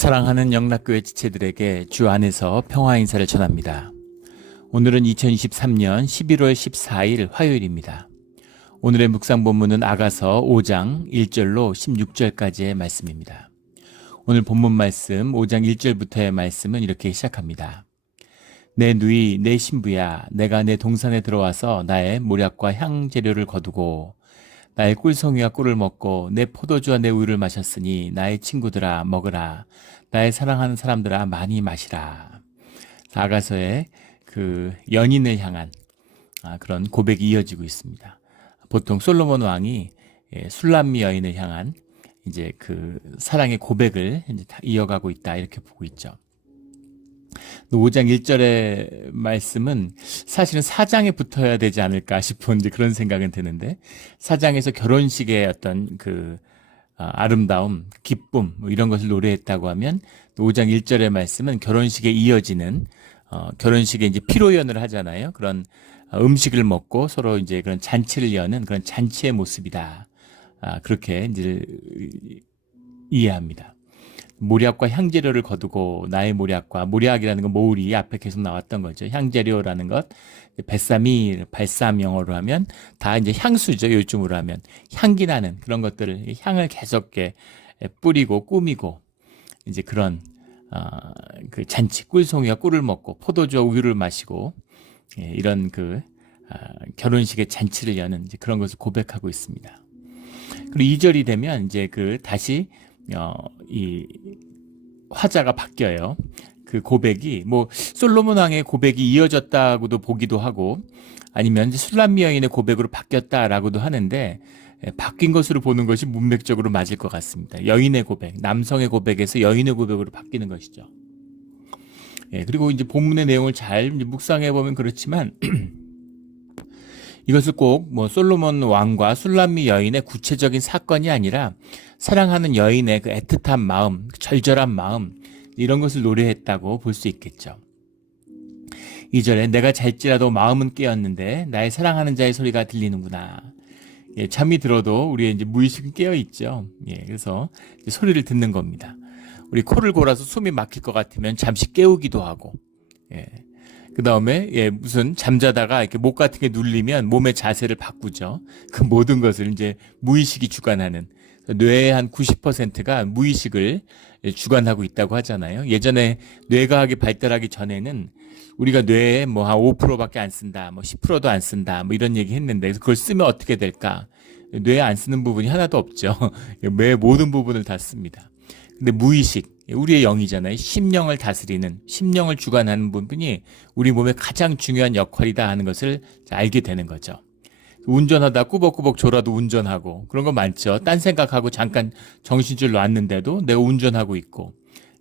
사랑하는 영락교회 지체들에게 주 안에서 평화 인사를 전합니다. 오늘은 2023년 11월 14일 화요일입니다. 오늘의 묵상 본문은 아가서 5장 1절로 16절까지의 말씀입니다. 오늘 본문 말씀 5장 1절부터의 말씀은 이렇게 시작합니다. 내 누이 내 신부야, 내가 내 동산에 들어와서 나의 모략과 향재료를 거두고 나의 꿀송이와 꿀을 먹고 내 포도주와 내 우유를 마셨으니 나의 친구들아 먹으라. 나의 사랑하는 사람들아 많이 마시라. 아가서의 그 연인을 향한 그런 고백이 이어지고 있습니다. 보통 솔로몬 왕이 술람미 여인을 향한 이제 그 사랑의 고백을 이제 다 이어가고 있다, 이렇게 보고 있죠. 5장 1절의 말씀은 사실은 4장에 붙어야 되지 않을까 싶은 이제 그런 생각은 드는데, 4장에서 결혼식의 어떤 그 아름다움, 기쁨 뭐 이런 것을 노래했다고 하면, 5장 1절의 말씀은 결혼식에 이어지는 결혼식에 이제 피로연을 하잖아요. 그런 음식을 먹고 서로 이제 그런 잔치를 여는 그런 잔치의 모습이다. 그렇게 이제 이해합니다. 모략과 향재료를 거두고 나의 모략과, 모략이라는 건 모울이 앞에 계속 나왔던 거죠. 향재료라는 것, 뱃삼이 발삼 영어로 하면 다 이제 향수죠. 요즘으로 하면 향기 나는 그런 것들을, 향을 계속 뿌리고 꾸미고 이제 그런 그 잔치, 꿀송이와 꿀을 먹고 포도주와 우유를 마시고 이런 그 결혼식의 잔치를 여는 이제 그런 것을 고백하고 있습니다. 그리고 2절이 되면 이제 그 다시 이 화자가 바뀌어요. 그 고백이 뭐 솔로몬 왕의 고백이 이어졌다고도 보기도 하고, 아니면 술람미 여인의 고백으로 바뀌었다라고도 하는데, 바뀐 것으로 보는 것이 문맥적으로 맞을 것 같습니다. 여인의 고백, 남성의 고백에서 여인의 고백으로 바뀌는 것이죠. 그리고 이제 본문의 내용을 잘 묵상해 보면 그렇지만 이것을 꼭 뭐 솔로몬 왕과 술람미 여인의 구체적인 사건이 아니라 사랑하는 여인의 그 애틋한 마음, 절절한 마음, 이런 것을 노래했다고 볼 수 있겠죠. 2절에 내가 잘지라도 마음은 깨었는데 나의 사랑하는 자의 소리가 들리는구나. 잠이 들어도 우리의 이제 무의식은 깨어 있죠. 그래서 소리를 듣는 겁니다. 우리 코를 골아서 숨이 막힐 것 같으면 잠시 깨우기도 하고, 그 다음에 무슨 잠자다가 이렇게 목 같은 게 눌리면 몸의 자세를 바꾸죠. 그 모든 것을 이제 무의식이 주관하는, 뇌의 한 90%가 무의식을 주관하고 있다고 하잖아요. 예전에 뇌과학이 발달하기 전에는 우리가 뇌에 뭐 한 5%밖에 안 쓴다, 뭐 10%도 안 쓴다, 뭐 이런 얘기 했는데, 그래서 그걸 쓰면 어떻게 될까? 뇌에 안 쓰는 부분이 하나도 없죠. 뇌의 모든 부분을 다 씁니다. 근데 무의식, 우리의 영이잖아요. 심령을 다스리는, 심령을 주관하는 부분이 우리 몸의 가장 중요한 역할이다 하는 것을 알게 되는 거죠. 운전하다 꾸벅꾸벅 졸아도 운전하고, 그런 거 많죠. 딴 생각하고 잠깐 정신줄 놨는데도 내가 운전하고 있고,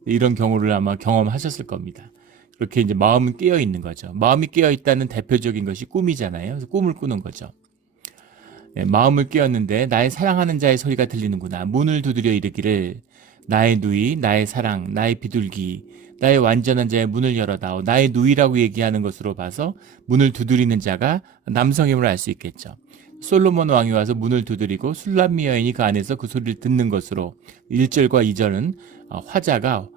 이런 경우를 아마 경험하셨을 겁니다. 그렇게 이제 마음은 깨어 있는 거죠. 마음이 깨어 있다는 대표적인 것이 꿈이잖아요. 그래서 꿈을 꾸는 거죠. 마음을 깨었는데 나의 사랑하는 자의 소리가 들리는구나. 문을 두드려 이르기를 나의 누이, 나의 사랑, 나의 비둘기, 나의 완전한 자의 문을 열어다오. 나의 누이라고 얘기하는 것으로 봐서 문을 두드리는 자가 남성임을 알 수 있겠죠. 솔로몬 왕이 와서 문을 두드리고 술람미 여인이 그 안에서 그 소리를 듣는 것으로 1절과 2절은 화자가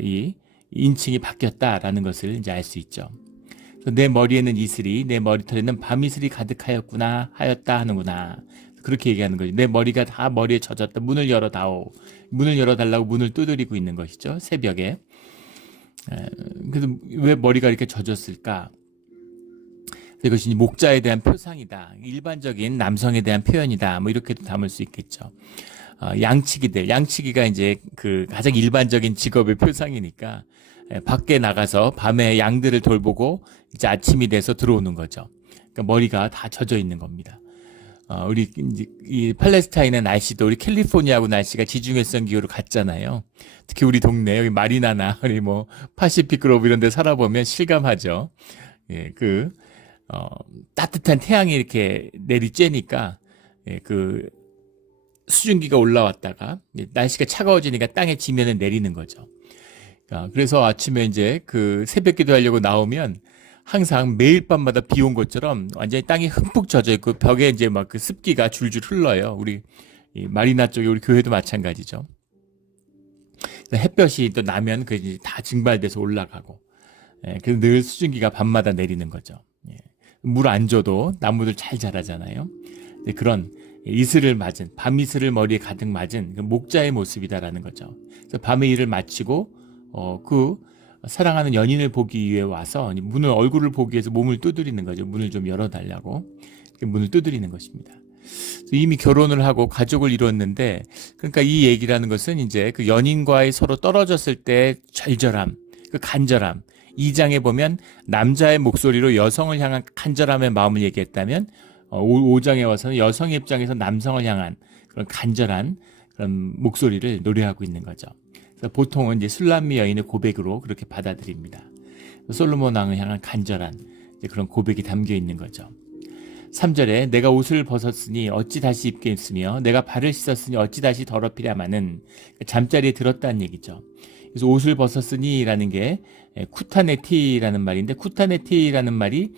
이 인칭이 바뀌었다라는 것을 이제 알 수 있죠. 내 머리에는 이슬이, 내 머리털에는 밤이슬이 가득하였구나, 하였다 하는구나. 그렇게 얘기하는 거죠. 내 머리가 다 머리에 젖었다. 문을 열어다오. 문을 열어달라고 문을 두드리고 있는 것이죠. 새벽에. 그래서 왜 머리가 이렇게 젖었을까? 이것이 목자에 대한 표상이다. 일반적인 남성에 대한 표현이다. 뭐 이렇게도 담을 수 있겠죠. 양치기가 이제 그 가장 일반적인 직업의 표상이니까 밖에 나가서 밤에 양들을 돌보고 이제 아침이 돼서 들어오는 거죠. 그러니까 머리가 다 젖어 있는 겁니다. 우리 이 팔레스타인의 날씨도 우리 캘리포니아하고 날씨가 지중해성 기후로 같잖아요. 특히 우리 동네 여기 마리나나 우리 뭐 파시픽 그로브 이런 데 살아보면 실감하죠. 따뜻한 태양이 이렇게 내리쬐니까 그 수증기가 올라왔다가 날씨가 차가워지니까 땅에 지면에 내리는 거죠. 그래서 아침에 이제 그 새벽 기도하려고 나오면 항상 매일 밤마다 비 온 것처럼 완전히 땅이 흠뻑 젖어 있고 벽에 이제 막 그 습기가 줄줄 흘러요. 우리 이 마리나 쪽에 우리 교회도 마찬가지죠. 햇볕이 또 나면 그 이제 다 증발돼서 올라가고, 그래서 늘 수증기가 밤마다 내리는 거죠. 물 안 줘도 나무들 잘 자라잖아요. 그런 이슬을 맞은, 밤 이슬을 머리에 가득 맞은 그 목자의 모습이다라는 거죠. 그래서 밤의 일을 마치고 그 사랑하는 연인을 보기 위해 와서 문을, 얼굴을 보기 위해서 몸을 두드리는 거죠. 문을 좀 열어달라고 문을 두드리는 것입니다. 이미 결혼을 하고 가족을 이뤘는데, 그러니까 이 얘기라는 것은 이제 그 연인과의 서로 떨어졌을 때 절절함, 그 간절함. 2장에 보면 남자의 목소리로 여성을 향한 간절함의 마음을 얘기했다면, 5장에 와서는 여성의 입장에서 남성을 향한 그런 간절한 그런 목소리를 노래하고 있는 거죠. 그래서 보통은 이제 술람미 여인의 고백으로 그렇게 받아들입니다. 솔로몬 왕을 향한 간절한 그런 고백이 담겨 있는 거죠. 3절에 내가 옷을 벗었으니 어찌 다시 입겠으며 내가 발을 씻었으니 어찌 다시 더럽히랴마는 잠자리에 들었다는 얘기죠. 그래서 옷을 벗었으니 라는 게 쿠타네티라는 말인데, 쿠타네티라는 말이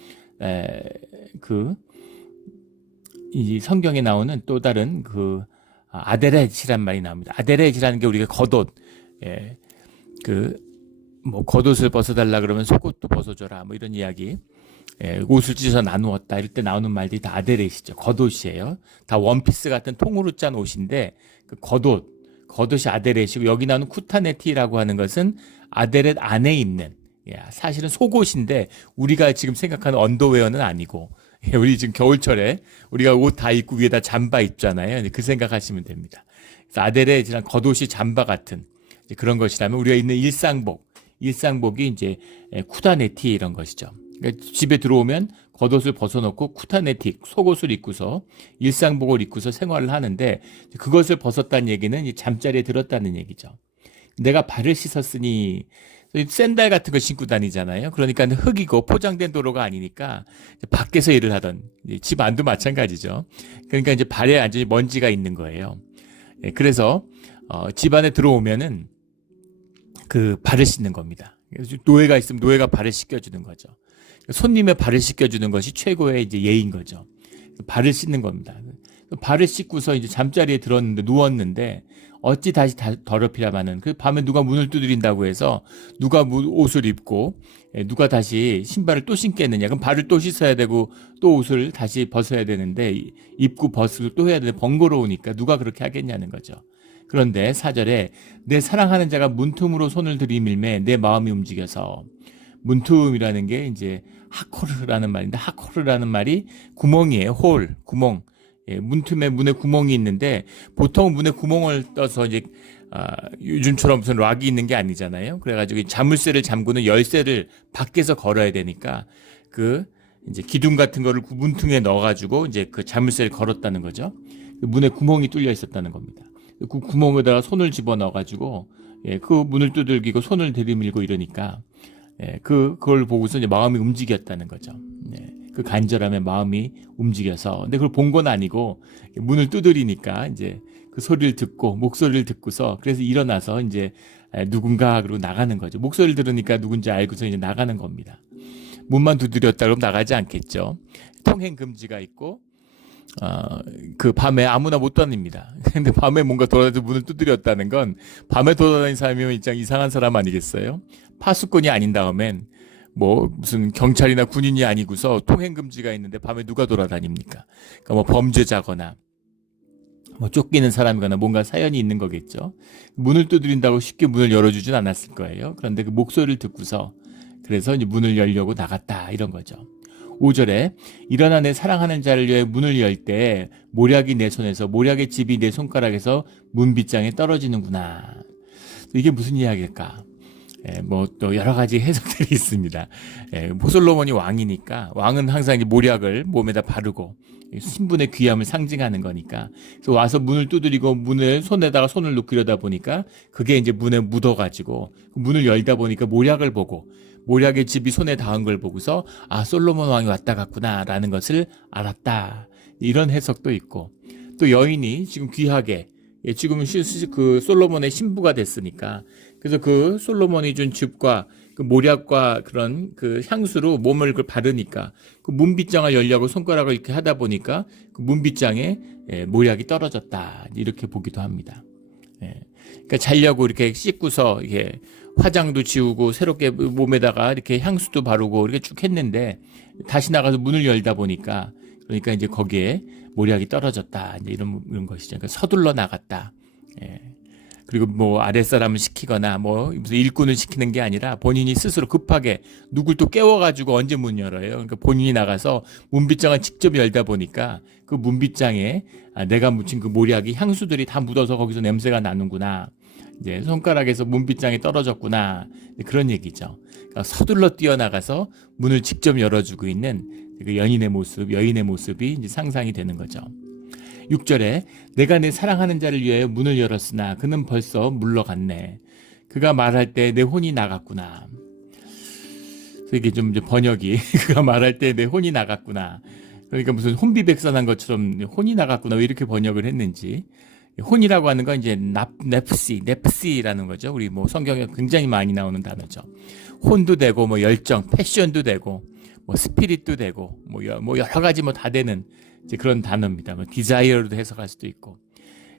이 성경에 나오는 또 다른 아데렛이란 말이 나옵니다. 아데렛이라는 게 우리가 겉옷, 겉옷을 벗어달라 그러면 속옷도 벗어줘라 뭐 이런 이야기, 옷을 찢어서 나누었다 이럴 때 나오는 말들이 다 아데렛이죠. 겉옷이에요. 다 원피스 같은 통으로 짠 옷인데 그 겉옷이 아데렛이고, 여기 나오는 쿠타네티라고 하는 것은 아데렛 안에 입는, 사실은 속옷인데 우리가 지금 생각하는 언더웨어는 아니고, 우리 지금 겨울철에 우리가 옷 다 입고 위에다 잠바 입잖아요. 그 생각하시면 됩니다. 그래서 아데렛이란 겉옷이 잠바 같은 그런 것이라면, 우리가 입는 일상복이 이제 쿠타네티 이런 것이죠. 그러니까 집에 들어오면 겉옷을 벗어놓고 쿠타네틱 속옷을 입고서 일상복을 입고서 생활을 하는데, 그것을 벗었다는 얘기는 잠자리에 들었다는 얘기죠. 내가 발을 씻었으니, 샌들 같은 거 신고 다니잖아요. 그러니까 흙이고 포장된 도로가 아니니까 밖에서 일을 하던, 집 안도 마찬가지죠. 그러니까 이제 발에 완전히 먼지가 있는 거예요. 그래서 집 안에 들어오면은 그 발을 씻는 겁니다. 노예가 있으면 노예가 발을 씻겨주는 거죠. 손님의 발을 씻겨주는 것이 최고의 이제 예인 거죠. 발을 씻는 겁니다. 발을 씻고서 이제 잠자리에 누웠는데 어찌 다시 더럽히라마는, 그 밤에 누가 문을 두드린다고 해서 누가 옷을 입고 누가 다시 신발을 또 신겠느냐. 그럼 발을 또 씻어야 되고 또 옷을 다시 벗어야 되는데, 입고 벗고 또 해야 되는데 번거로우니까 누가 그렇게 하겠냐는 거죠. 그런데 4절에 내 사랑하는 자가 문틈으로 손을 들이밀매 내 마음이 움직여서, 문틈이라는 게 이제 하코르라는 말인데, 하코르라는 말이 구멍이에요. 구멍. 문틈에 문에 구멍이 있는데, 보통 문에 구멍을 떠서 이제 요즘처럼 무슨 락이 있는 게 아니잖아요. 그래가지고 자물쇠를 잠그는 열쇠를 밖에서 걸어야 되니까 이제 기둥 같은 거를 문틈에 넣어가지고 이제 그 자물쇠를 걸었다는 거죠. 문에 구멍이 뚫려 있었다는 겁니다. 그 구멍에다가 손을 집어 넣어가지고 그 문을 두들기고 손을 들이밀고 이러니까 그걸 보고서 이제 마음이 움직였다는 거죠. 그 간절함에 마음이 움직여서. 근데 그걸 본 건 아니고 문을 두드리니까 이제 그 소리를 듣고, 목소리를 듣고서, 그래서 일어나서 이제 누군가 그러고 나가는 거죠. 목소리를 들으니까 누군지 알고서 이제 나가는 겁니다. 문만 두드렸다 그러면 나가지 않겠죠. 통행 금지가 있고, 그 밤에 아무나 못 다닙니다. 근데 밤에 뭔가 돌아다니면서 문을 두드렸다는 건, 밤에 돌아다니는 사람이면 진짜 이상한 사람 아니겠어요? 파수꾼이 아닌 다음엔 무슨 경찰이나 군인이 아니고서 통행 금지가 있는데 밤에 누가 돌아다닙니까? 그러니까 범죄자거나 쫓기는 사람이거나 뭔가 사연이 있는 거겠죠. 문을 두드린다고 쉽게 문을 열어주진 않았을 거예요. 그런데 그 목소리를 듣고서, 그래서 이제 문을 열려고 나갔다 이런 거죠. 5절에 일어나 내 사랑하는 자를 위해 문을 열 때 모략이 내 손에서, 모략의 집이 내 손가락에서 문빗장에 떨어지는구나. 이게 무슨 이야기일까? 또 여러 가지 해석들이 있습니다. 솔로몬이 왕이니까, 왕은 항상 이제 모략을 몸에다 바르고 신분의 귀함을 상징하는 거니까, 그래서 와서 문을 두드리고 문을 손에다가 손을 놓으려다 보니까 그게 이제 문에 묻어가지고, 문을 열다 보니까 모략을 보고, 모략의 집이 손에 닿은 걸 보고서 솔로몬 왕이 왔다 갔구나라는 것을 알았다. 이런 해석도 있고, 또 여인이 지금 귀하게, 지금은 그 솔로몬의 신부가 됐으니까, 그래서 그 솔로몬이 준 즙과 그 모략과 그런 그 향수로 몸을 바르니까 그 문빗장을 열려고 손가락을 이렇게 하다 보니까 그 문빗장에 모략이 떨어졌다. 이렇게 보기도 합니다. 예. 그러니까 자려고 이렇게 씻고서 이게 화장도 지우고 새롭게 몸에다가 이렇게 향수도 바르고 이렇게 쭉 했는데 다시 나가서 문을 열다 보니까 그러니까 이제 거기에 모략이 떨어졌다. 이제 이런 것이죠. 그러니까 서둘러 나갔다. 예. 그리고 뭐 아랫사람을 시키거나 뭐 무슨 일꾼을 시키는 게 아니라 본인이 스스로 급하게 누굴 또 깨워가지고 언제 문 열어요. 그러니까 본인이 나가서 문빗장을 직접 열다 보니까 그 문빗장에 내가 묻힌 그 모략이 향수들이 다 묻어서 거기서 냄새가 나는구나. 이제 손가락에서 문빗장이 떨어졌구나. 그런 얘기죠. 그러니까 서둘러 뛰어나가서 문을 직접 열어주고 있는 그 연인의 모습, 여인의 모습이 이제 상상이 되는 거죠. 6절에 내가 내 사랑하는 자를 위하여 문을 열었으나 그는 벌써 물러갔네. 그가 말할 때 내 혼이 나갔구나. 그래서 이게 좀 이제 번역이 그가 말할 때 내 혼이 나갔구나. 그러니까 무슨 혼비백산한 것처럼 혼이 나갔구나. 왜 이렇게 번역을 했는지. 혼이라고 하는 건 이제 넵시라는 거죠. 우리 뭐 성경에 굉장히 많이 나오는 단어죠. 혼도 되고 뭐 열정, 패션도 되고 뭐 스피릿도 되고 뭐 여러 가지 뭐 다 되는 이제 그런 단어입니다. 뭐 디자이어로도 해석할 수도 있고.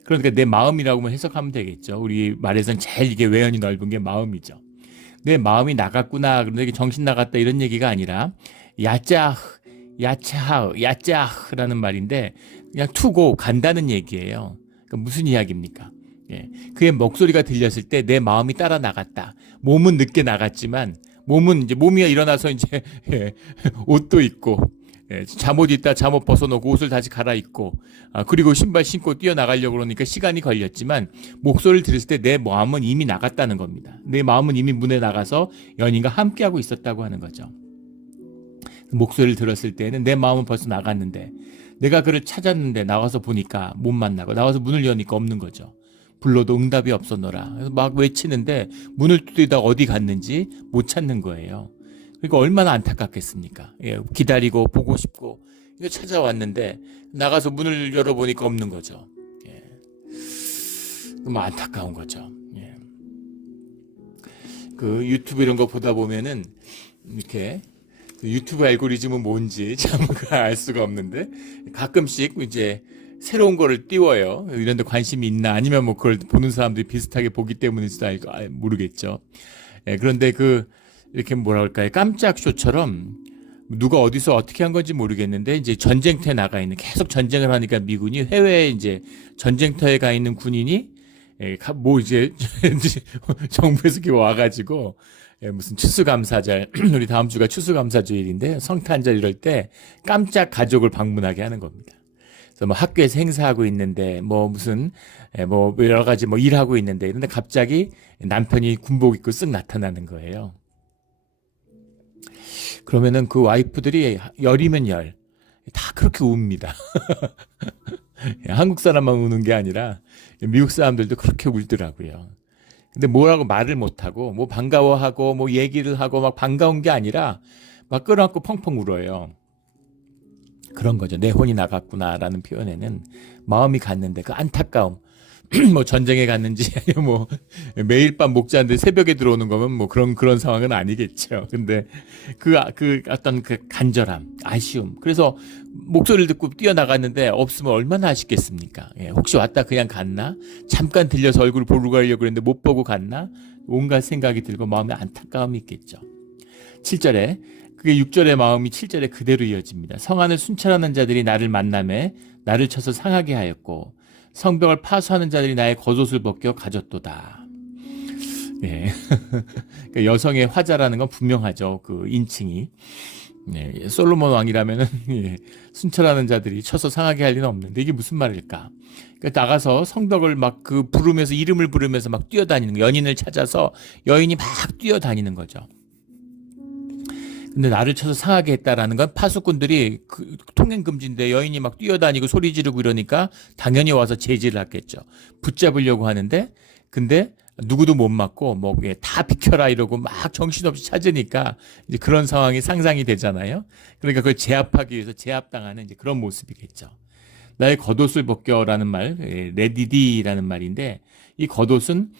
그러니까 내 마음이라고 해석하면 되겠죠. 우리 말에서는 제일 이게 외연이 넓은 게 마음이죠. 내 마음이 나갔구나. 그런데 정신 나갔다 이런 얘기가 아니라 야짜흐라는 말인데 그냥 투고 간다는 얘기예요. 그러니까 무슨 이야기입니까? 예. 그의 목소리가 들렸을 때 내 마음이 따라 나갔다. 몸은 늦게 나갔지만 몸은 이제 몸이 일어나서 이제 예, 옷도 입고 예, 잠옷 있다 잠옷 벗어놓고 옷을 다시 갈아입고 그리고 신발 신고 뛰어나가려고 그러니까 시간이 걸렸지만 목소리를 들었을 때 내 마음은 이미 나갔다는 겁니다. 내 마음은 이미 문에 나가서 연인과 함께하고 있었다고 하는 거죠. 목소리를 들었을 때는 내 마음은 벌써 나갔는데 내가 그를 찾았는데 나와서 보니까 못 만나고 나와서 문을 여니까 없는 거죠. 불러도 응답이 없었노라. 그래서 막 외치는데 문을 두드리다 어디 갔는지 못 찾는 거예요. 그러니까 얼마나 안타깝겠습니까? 예, 기다리고 보고 싶고 이거 찾아왔는데 나가서 문을 열어보니까 없는 거죠. 예. 너무 안타까운 거죠. 예. 그 유튜브 이런 거 보다 보면은 이렇게 유튜브 알고리즘은 뭔지 참 알 수가 없는데 가끔씩 이제 새로운 거를 띄워요. 이런 데 관심이 있나 아니면 뭐 그걸 보는 사람들이 비슷하게 보기 때문인지도 모르겠죠. 예, 그런데 이렇게 뭐라 할까요? 깜짝 쇼처럼 누가 어디서 어떻게 한 건지 모르겠는데 이제 전쟁터에 나가 있는 계속 전쟁을 하니까 미군이 해외에 이제 전쟁터에 가 있는 군인이 뭐 이제 정부에서 이렇게 와가지고 무슨 추수감사절 우리 다음 주가 추수감사주일인데 성탄절 이럴 때 깜짝 가족을 방문하게 하는 겁니다. 그래서 뭐 학교에서 행사하고 있는데 뭐 무슨 뭐 여러 가지 뭐 일하고 있는데 이런데 갑자기 남편이 군복 입고 쓱 나타나는 거예요. 그러면은 그 와이프들이 열이면 열 다 그렇게 웁니다. 한국 사람만 우는 게 아니라 미국 사람들도 그렇게 울더라고요. 근데 뭐라고 말을 못하고 뭐 반가워하고 뭐 얘기를 하고 막 반가운 게 아니라 막 끌어안고 펑펑 울어요. 그런 거죠. 내 혼이 나갔구나라는 표현에는 마음이 갔는데 그 안타까움 뭐 전쟁에 갔는지 아니면 뭐 매일 밤 목자인데 새벽에 들어오는 거면 뭐 그런 상황은 아니겠죠. 근데 그 어떤 그 간절함, 아쉬움. 그래서 목소리를 듣고 뛰어나갔는데 없으면 얼마나 아쉽겠습니까? 예, 혹시 왔다 그냥 갔나? 잠깐 들려서 얼굴 보러 가려고 했는데 못 보고 갔나? 온갖 생각이 들고 마음에 안타까움이 있겠죠. 7절에 그게 6절의 마음이 7절에 그대로 이어집니다. 성안을 순찰하는 자들이 나를 만남에 나를 쳐서 상하게 하였고 성벽을 파수하는 자들이 나의 겉옷을 벗겨 가졌도다. 네. 그러니까 여성의 화자라는 건 분명하죠. 그 인칭이. 네. 솔로몬 왕이라면은 예. 순찰하는 자들이 쳐서 상하게 할 리는 없는데 이게 무슨 말일까? 그러니까 나가서 성벽을 막 부르면서 이름을 부르면서 막 뛰어다니는 거. 연인을 찾아서 여인이 막 뛰어다니는 거죠. 근데 나를 쳐서 상하게 했다라는 건 파수꾼들이 통행 금지인데 여인이 막 뛰어다니고 소리 지르고 이러니까 당연히 와서 제지를 하겠죠. 붙잡으려고 하는데 근데 누구도 못 맞고 뭐 다 비켜라 이러고 막 정신없이 찾으니까 이제 그런 상황이 상상이 되잖아요. 그러니까 그걸 제압하기 위해서 제압당하는 이제 그런 모습이겠죠. 나의 겉옷을 벗겨라는 말, 레디디라는 말인데 이 겉옷은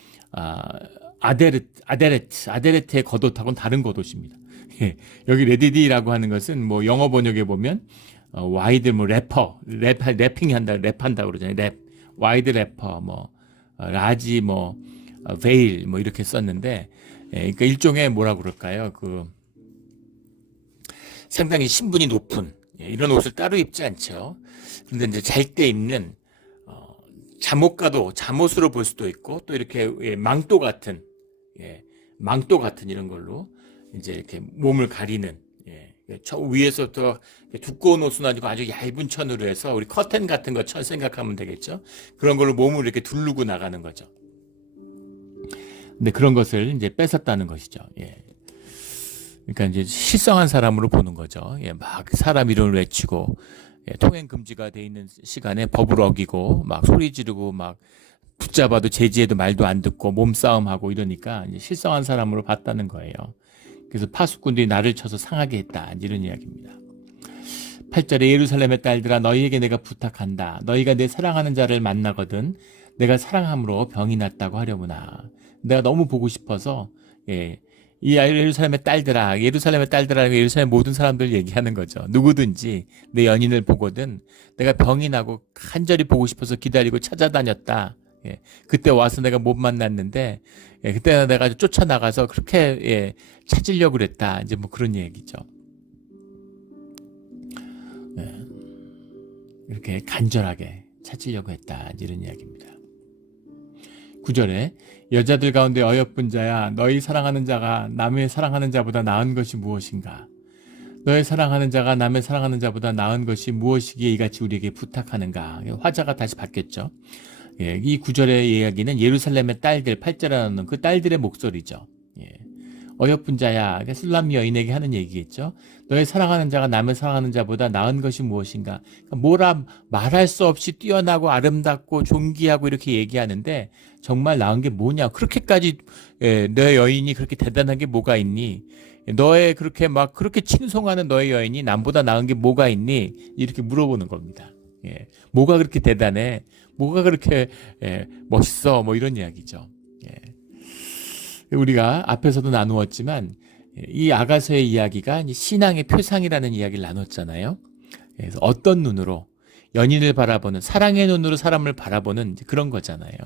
아데레트의 겉옷하고는 다른 겉옷입니다. 예, 여기 레디디라고 하는 것은 뭐 영어 번역에 보면 와이드 뭐 래핑 한다 랩한다 그러잖아요. 랩 와이드 래퍼 뭐 라지 베일 이렇게 썼는데, 그러니까 일종의 뭐라 그럴까요? 상당히 신분이 높은 이런 옷을 따로 입지 않죠. 근데 이제 잘 때 입는 잠옷과도 잠옷으로 볼 수도 있고 또 이렇게 망토 같은 이런 걸로 이제 이렇게 몸을 가리는 위에서부터 두꺼운 옷은 아니고 아주 얇은 천으로 해서 우리 커튼 같은 거 천 생각하면 되겠죠. 그런 걸로 몸을 이렇게 두르고 나가는 거죠. 근데 그런 것을 이제 뺏었다는 것이죠. 그러니까 이제 실성한 사람으로 보는 거죠. 막 사람 이름을 외치고 통행 금지가 돼 있는 시간에 법을 어기고 막 소리 지르고 막 붙잡아도 제지해도 말도 안 듣고 몸싸움하고 이러니까 이제 실성한 사람으로 봤다는 거예요. 그래서 파수꾼들이 나를 쳐서 상하게 했다. 이런 이야기입니다. 8절에 예루살렘의 딸들아 너희에게 내가 부탁한다. 너희가 내 사랑하는 자를 만나거든 내가 사랑함으로 병이 났다고 하려구나. 내가 너무 보고 싶어서 이 예루살렘의 딸들아, 예루살렘 모든 사람들 얘기하는 거죠. 누구든지 내 연인을 보거든 내가 병이 나고 간절히 보고 싶어서 기다리고 찾아다녔다. 그때 와서 내가 못 만났는데 그때 내가 쫓아나가서 그렇게 찾으려고 그랬다. 이제 그런 얘기죠. 이렇게 간절하게 찾으려고 했다. 이런 이야기입니다. 9절에 여자들 가운데 어여쁜 자야 너희 사랑하는 자가 남의 사랑하는 자보다 나은 것이 무엇인가? 너의 사랑하는 자가 남의 사랑하는 자보다 나은 것이 무엇이기에 이같이 우리에게 부탁하는가? 화자가 다시 바뀌었죠. 이 9절의 이야기는 예루살렘의 딸들 8절에 나오는 그 딸들의 목소리죠. 어여쁜 자야 술람 여인에게 하는 얘기겠죠. 너의 사랑하는 자가 남의 사랑하는 자보다 나은 것이 무엇인가. 뭐라 말할 수 없이 뛰어나고 아름답고 존귀하고 이렇게 얘기하는데 정말 나은 게 뭐냐. 그렇게까지 너의 여인이 그렇게 대단한 게 뭐가 있니. 너의 그렇게 칭송하는 너의 여인이 남보다 나은 게 뭐가 있니. 이렇게 물어보는 겁니다. 뭐가 그렇게 대단해. 뭐가 그렇게 멋있어. 이런 이야기죠. 우리가 앞에서도 나누었지만 이 아가서의 이야기가 신앙의 표상이라는 이야기를 나눴잖아요. 그래서 어떤 눈으로 연인을 바라보는 사랑의 눈으로 사람을 바라보는 그런 거잖아요.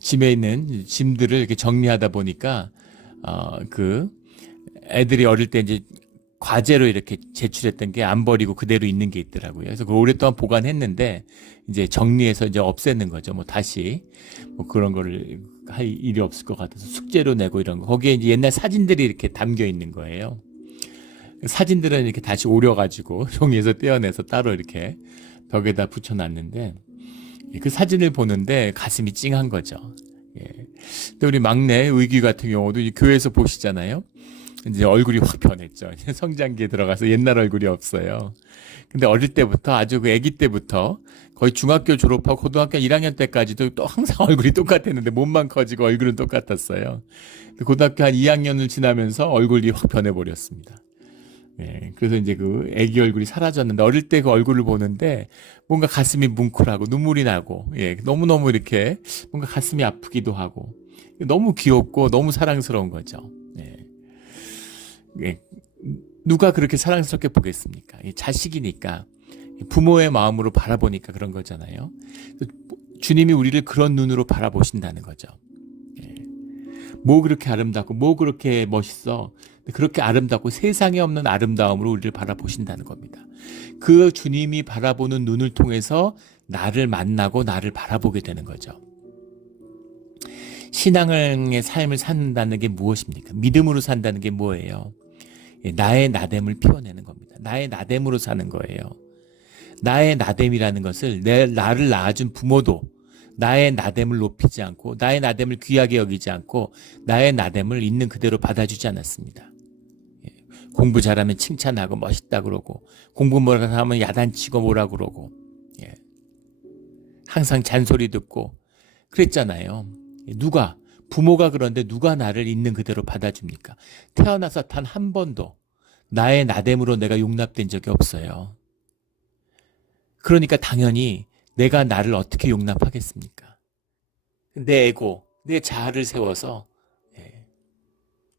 짐에 있는 짐들을 이렇게 정리하다 보니까 애들이 어릴 때 이제 과제로 이렇게 제출했던 게 안 버리고 그대로 있는 게 있더라고요. 그래서 그걸 오랫동안 보관했는데 이제 정리해서 이제 없애는 거죠. 다시 그런 거를 할 일이 없을 것 같아서 숙제로 내고 이런 거. 거기에 이제 옛날 사진들이 이렇게 담겨 있는 거예요. 사진들은 이렇게 다시 오려가지고 종이에서 떼어내서 따로 이렇게 벽에다 붙여놨는데 그 사진을 보는데 가슴이 찡한 거죠. 또 우리 막내 의기 같은 경우도 교회에서 보시잖아요. 이제 얼굴이 확 변했죠. 성장기에 들어가서 옛날 얼굴이 없어요. 근데 어릴 때부터 아주 아기 때부터 거의 중학교 졸업하고 고등학교 1학년 때까지도 또 항상 얼굴이 똑같았는데 몸만 커지고 얼굴은 똑같았어요. 고등학교 한 2학년을 지나면서 얼굴이 확 변해버렸습니다. 그래서 이제 그 아기 얼굴이 사라졌는데 어릴 때 그 얼굴을 보는데 뭔가 가슴이 뭉클하고 눈물이 나고 너무너무 이렇게 뭔가 가슴이 아프기도 하고 너무 귀엽고 너무 사랑스러운 거죠. 누가 그렇게 사랑스럽게 보겠습니까? 자식이니까 부모의 마음으로 바라보니까 그런 거잖아요. 주님이 우리를 그런 눈으로 바라보신다는 거죠. 뭐 그렇게 아름답고 뭐 그렇게 멋있어. 그렇게 아름답고 세상에 없는 아름다움으로 우리를 바라보신다는 겁니다. 그 주님이 바라보는 눈을 통해서 나를 만나고 나를 바라보게 되는 거죠. 신앙의 삶을 산다는 게 무엇입니까? 믿음으로 산다는 게 뭐예요? 나의 나됨을 피워내는 겁니다. 나의 나됨으로 사는 거예요. 나의 나됨이라는 것을 나를 낳아준 부모도 나의 나됨을 높이지 않고 나의 나됨을 귀하게 여기지 않고 나의 나됨을 있는 그대로 받아주지 않았습니다. 공부 잘하면 칭찬하고 멋있다 그러고 공부 뭐라 하면 야단치고 뭐라 그러고 항상 잔소리 듣고 그랬잖아요. 부모가 그런데 누가 나를 있는 그대로 받아줍니까? 태어나서 단 한 번도 나의 나됨으로 내가 용납된 적이 없어요. 그러니까 당연히 내가 나를 어떻게 용납하겠습니까? 내 에고, 내 자아를 세워서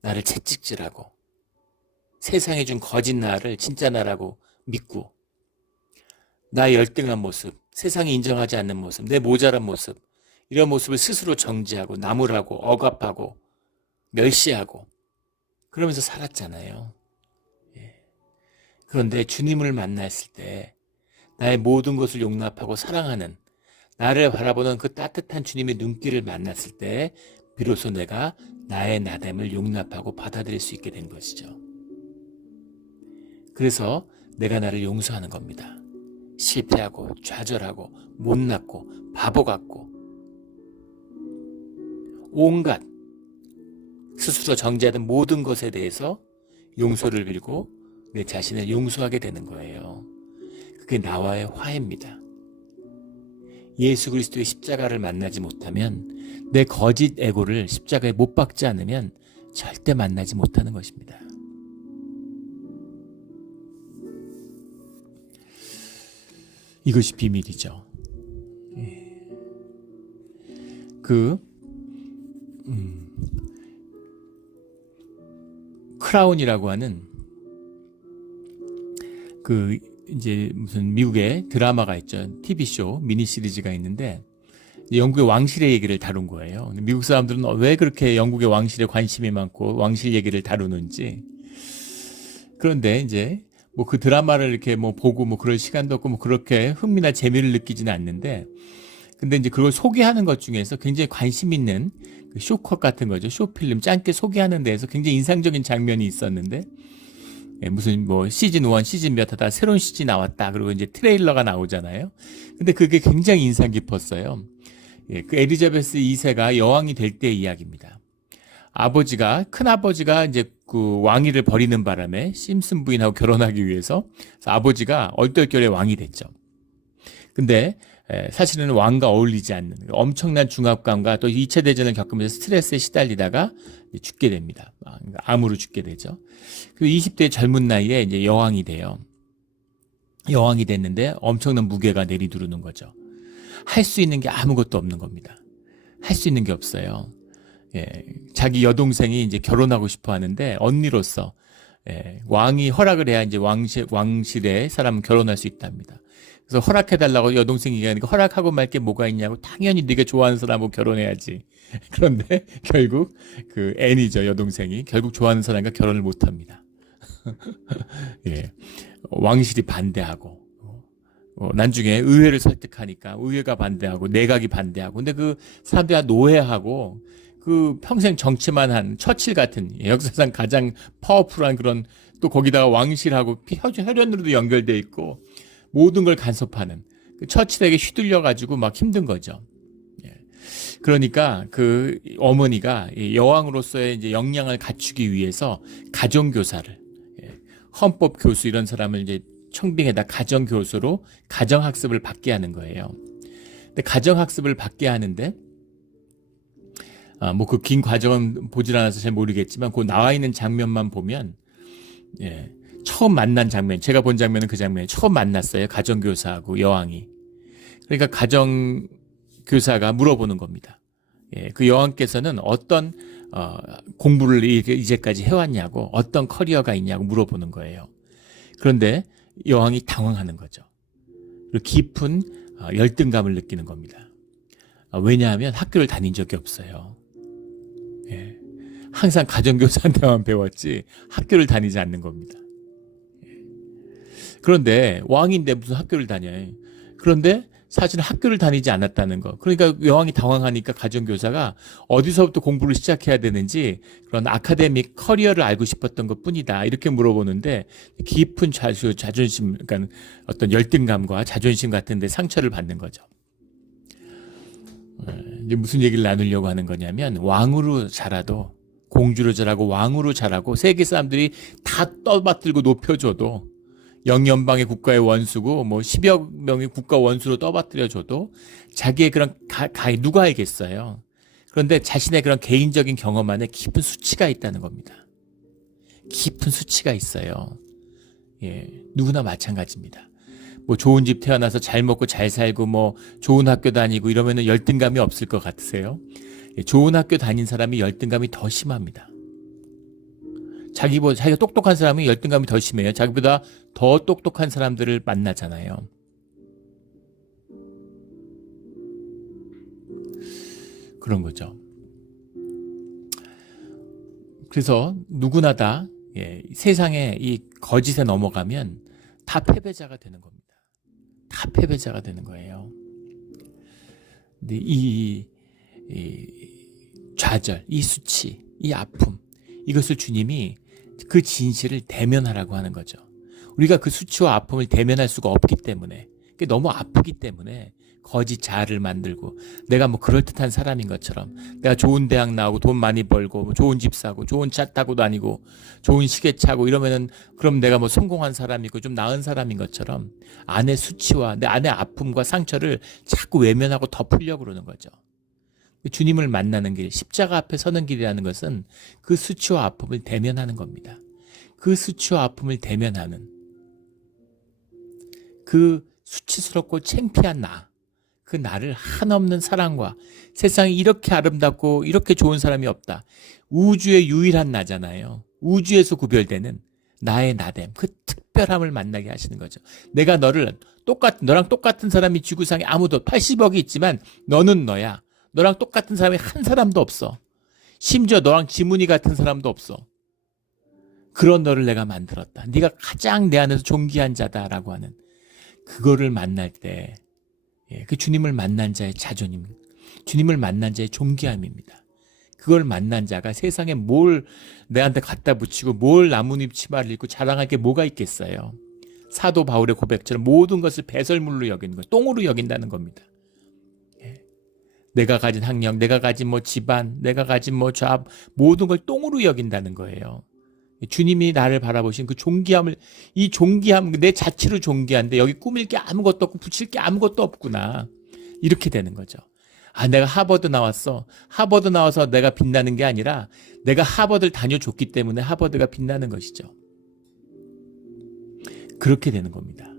나를 채찍질하고 세상에 준 거짓 나를 진짜 나라고 믿고 나의 열등한 모습, 세상이 인정하지 않는 모습, 내 모자란 모습, 이런 모습을 스스로 정지하고 나무라고 억압하고 멸시하고 그러면서 살았잖아요. 예. 그런데 주님을 만났을 때 나의 모든 것을 용납하고 사랑하는 나를 바라보는 그 따뜻한 주님의 눈길을 만났을 때 비로소 내가 나의 나됨을 용납하고 받아들일 수 있게 된 것이죠. 그래서 내가 나를 용서하는 겁니다. 실패하고 좌절하고 못났고 바보 같고 온갖 스스로 정죄하던 모든 것에 대해서 용서를 빌고 내 자신을 용서하게 되는 거예요. 그게 나와의 화해입니다. 예수 그리스도의 십자가를 만나지 못하면, 내 거짓 에고를 십자가에 못 박지 않으면 절대 만나지 못하는 것입니다. 이것이 비밀이죠. 크라운이라고 하는 이제 무슨 미국의 드라마가 있죠. TV쇼 미니 시리즈가 있는데 영국의 왕실의 얘기를 다룬 거예요. 미국 사람들은 왜 그렇게 영국의 왕실에 관심이 많고 왕실 얘기를 다루는지. 그런데 이제 뭐 그 드라마를 이렇게 뭐 보고 뭐 그럴 시간도 없고 뭐 그렇게 흥미나 재미를 느끼지는 않는데, 근데 이제 그걸 소개하는 것 중에서 굉장히 관심 있는 그 쇼컷 같은 거죠. 쇼필름 짧게 소개하는 데에서 굉장히 인상적인 장면이 있었는데, 무슨 뭐 시즌 1, 시즌 몇 하다 새로운 시즌 나왔다. 그리고 이제 트레일러가 나오잖아요. 근데 그게 굉장히 인상 깊었어요. 그 엘리자베스 2세가 여왕이 될 때의 이야기입니다. 큰아버지가 이제 그 왕위를 버리는 바람에 심슨 부인하고 결혼하기 위해서 아버지가 얼떨결에 왕이 됐죠. 근데 사실은 왕과 어울리지 않는 엄청난 중압감과 또 2차 대전을 겪으면서 스트레스에 시달리다가 죽게 됩니다. 암으로 죽게 되죠. 그리고 20대 젊은 나이에 이제 여왕이 돼요. 여왕이 됐는데 엄청난 무게가 내리두르는 거죠. 할 수 있는 게 아무것도 없는 겁니다. 할 수 있는 게 없어요. 자기 여동생이 이제 결혼하고 싶어 하는데 언니로서 왕이 허락을 해야 이제 왕실의 사람은 결혼할 수 있답니다. 그래서 허락해달라고 여동생이 얘기하니까 허락하고 말 게 뭐가 있냐고, 당연히 네가 좋아하는 사람하고 결혼해야지. 그런데 결국 그 애니죠, 여동생이 결국 좋아하는 사람과 결혼을 못합니다. 왕실이 반대하고 나중에 의회를 설득하니까 의회가 반대하고 내각이 반대하고, 근데 그 사람들이 다 노예하고 그 평생 정치만 한 처칠 같은 역사상 가장 파워풀한 그런, 또 거기다가 왕실하고 혈연으로도 연결돼 있고 모든 걸 간섭하는 그 처칠에게 휘둘려가지고 막 힘든 거죠. 그러니까 그 어머니가 여왕으로서의 이제 역량을 갖추기 위해서 가정교사를, 헌법 교수 이런 사람을 이제 청빙에다 가정교수로 가정학습을 받게 하는 거예요. 근데 가정학습을 받게 하는데 뭐 그 긴 과정은 보질 않아서 잘 모르겠지만 그 나와 있는 장면만 보면 처음 만난 장면, 제가 본 장면은 그 장면에 처음 만났어요. 가정교사하고 여왕이. 그러니까 가정교사가 물어보는 겁니다. 그 여왕께서는 어떤 공부를 이제까지 해왔냐고, 어떤 커리어가 있냐고 물어보는 거예요. 그런데 여왕이 당황하는 거죠. 그리고 깊은 열등감을 느끼는 겁니다. 왜냐하면 학교를 다닌 적이 없어요. 항상 가정교사한테만 배웠지 학교를 다니지 않는 겁니다. 그런데 왕인데 무슨 학교를 다녀요. 그런데 사실은 학교를 다니지 않았다는 거. 그러니까 여왕이 당황하니까 가정교사가 어디서부터 공부를 시작해야 되는지 그런 아카데믹 커리어를 알고 싶었던 것 뿐이다. 이렇게 물어보는데 깊은 자존심, 그러니까 어떤 열등감과 자존심 같은 데 상처를 받는 거죠. 이제 무슨 얘기를 나누려고 하는 거냐면, 왕으로 자라도, 공주로 자라고 왕으로 자라고 세계 사람들이 다 떠받들고 높여줘도, 영연방의 국가의 원수고 뭐 10여 명의 국가 원수로 떠받들여줘도 자기의 그런 누가 알겠어요. 그런데 자신의 그런 개인적인 경험 안에 깊은 수치가 있다는 겁니다. 깊은 수치가 있어요. 누구나 마찬가지입니다. 뭐 좋은 집 태어나서 잘 먹고 잘 살고 뭐 좋은 학교 다니고 이러면은 열등감이 없을 것 같으세요? 좋은 학교 다닌 사람이 열등감이 더 심합니다. 자기가 똑똑한 사람이 열등감이 더 심해요. 자기보다 더 똑똑한 사람들을 만나잖아요. 그런 거죠. 그래서 누구나 다 세상에 이 거짓에 넘어가면 다 패배자가 되는 겁니다. 다 패배자가 되는 거예요. 근데 이 좌절, 이 수치, 이 아픔, 이것을 주님이 그 진실을 대면하라고 하는 거죠. 우리가 그 수치와 아픔을 대면할 수가 없기 때문에, 너무 아프기 때문에 거짓 자아를 만들고, 내가 뭐 그럴듯한 사람인 것처럼, 내가 좋은 대학 나오고 돈 많이 벌고 좋은 집 사고 좋은 차 타고 다니고 좋은 시계 차고 이러면은 그럼 내가 뭐 성공한 사람이고 좀 나은 사람인 것처럼 안의 수치와 내 안의 아픔과 상처를 자꾸 외면하고 덮으려고 그러는 거죠. 주님을 만나는 길, 십자가 앞에 서는 길이라는 것은 그 수치와 아픔을 대면하는 겁니다. 그 수치와 아픔을 대면하는 그 수치스럽고 창피한 그 나를 한없는 사랑과, 세상에 이렇게 아름답고 이렇게 좋은 사람이 없다. 우주의 유일한 나잖아요. 우주에서 구별되는 나의 나됨, 그 특별함을 만나게 하시는 거죠. 내가 너랑 똑같은 사람이 지구상에 아무도 80억이 있지만 너는 너야. 너랑 똑같은 사람이 한 사람도 없어. 심지어 너랑 지문이 같은 사람도 없어. 그런 너를 내가 만들었다. 네가 가장 내 안에서 존귀한 자다라고 하는 그거를 만날 때, 그 주님을 만난 자의 자존심, 주님을 만난 자의 존귀함입니다. 그걸 만난 자가 세상에 뭘 내한테 갖다 붙이고 뭘 나뭇잎 치마를 입고 자랑할 게 뭐가 있겠어요. 사도 바울의 고백처럼 모든 것을 배설물로 여기는 거, 똥으로 여긴다는 겁니다. 내가 가진 학력, 내가 가진 뭐 집안, 내가 가진 뭐 잡, 모든 걸 똥으로 여긴다는 거예요. 주님이 나를 바라보신 그 존귀함을, 이 존귀함, 내 자체로 존귀한데 여기 꾸밀 게 아무것도 없고 붙일 게 아무것도 없구나. 이렇게 되는 거죠. 내가 하버드 나왔어. 하버드 나와서 내가 빛나는 게 아니라 내가 하버드를 다녀줬기 때문에 하버드가 빛나는 것이죠. 그렇게 되는 겁니다.